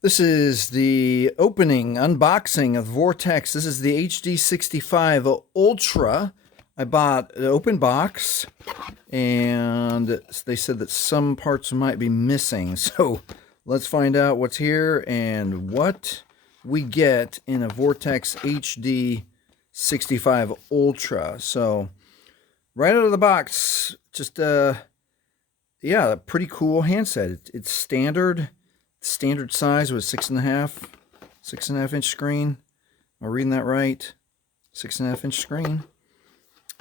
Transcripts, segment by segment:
This is the opening, unboxing of Vortex. This is the HD65 Ultra. I bought an open box, and they said that some parts might be missing. So let's find out what's here and what we get in a Vortex HD65 Ultra. So right out of the box, just yeah, a pretty cool handset. It's standard size was 6.5 inch screen. Am I reading that right? 6.5 inch screen.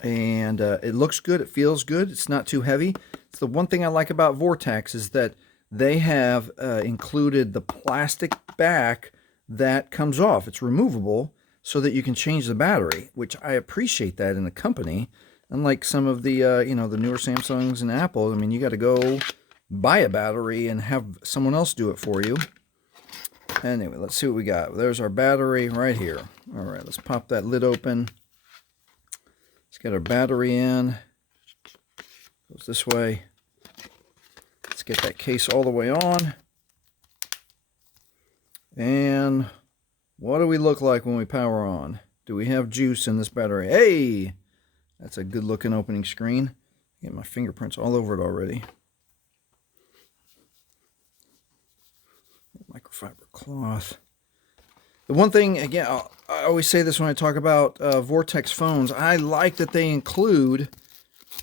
And it looks good. It feels good. It's not too heavy. It's the one thing I like about Vortex is that they have included the plastic back that comes off. It's removable so that you can change the battery, which I appreciate that in the company. Unlike some of the the newer Samsungs and Apple, I mean, you got to go buy a battery and have someone else do it for you. Anyway, let's see what we got. There's our battery right here. All right, let's pop that lid open. Let's get our battery in. Goes this way. Let's get that case all the way on. And what do we look like when we power on? Do we have juice in this battery? Hey! That's a good looking opening screen. Get my fingerprints all over it already. Microfiber cloth. The one thing, again, I always say this when I talk about Vortex phones, I like that they include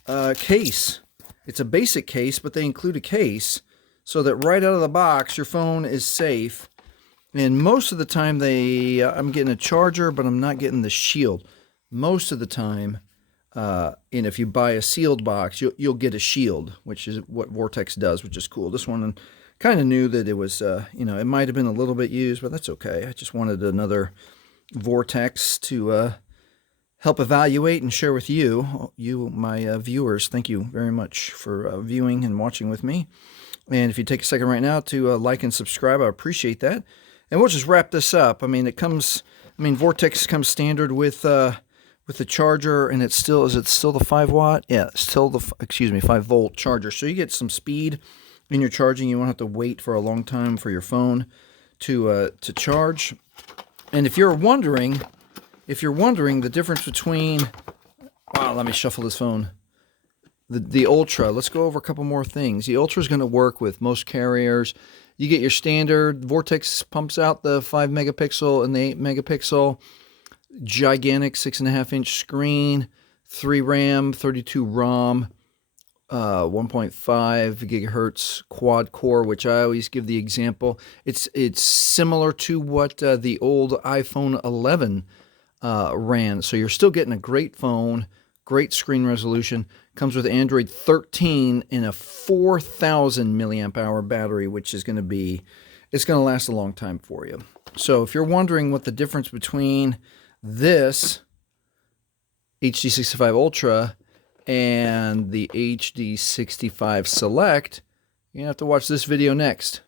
a case. It's a basic case, but they include a case so that right out of the box, your phone is safe. And most of the time, I'm getting a charger, but I'm not getting the shield. Most of the time, and if you buy a sealed box, you'll get a shield, which is what Vortex does, which is cool. This one kind of knew that it was, it might have been a little bit used, but that's okay. I just wanted another Vortex to help evaluate and share with you, my viewers. Thank you very much for viewing and watching with me. And if you take a second right now to like and subscribe, I appreciate that. And we'll just wrap this up. I mean, Vortex comes standard with the charger, and is it still the 5 watt? Yeah, it's still the 5 volt charger. So you get some speed in your charging. You won't have to wait for a long time for your phone to charge. And if you're wondering the difference between, wow, let me shuffle this phone. The Ultra, let's go over a couple more things. The Ultra is going to work with most carriers. You get your standard. Vortex pumps out the 5 megapixel and the 8 megapixel. Gigantic 6.5 inch screen, 3 RAM, 32 ROM, 1.5 gigahertz quad core, which I always give the example. It's similar to what the old iPhone 11 ran. So you're still getting a great phone, great screen resolution. Comes with Android 13 and a 4,000 milliamp hour battery, which is going to last a long time for you. So if you're wondering what the difference between this HD65 Ultra and the HD65 Select, you're going to have to watch this video next.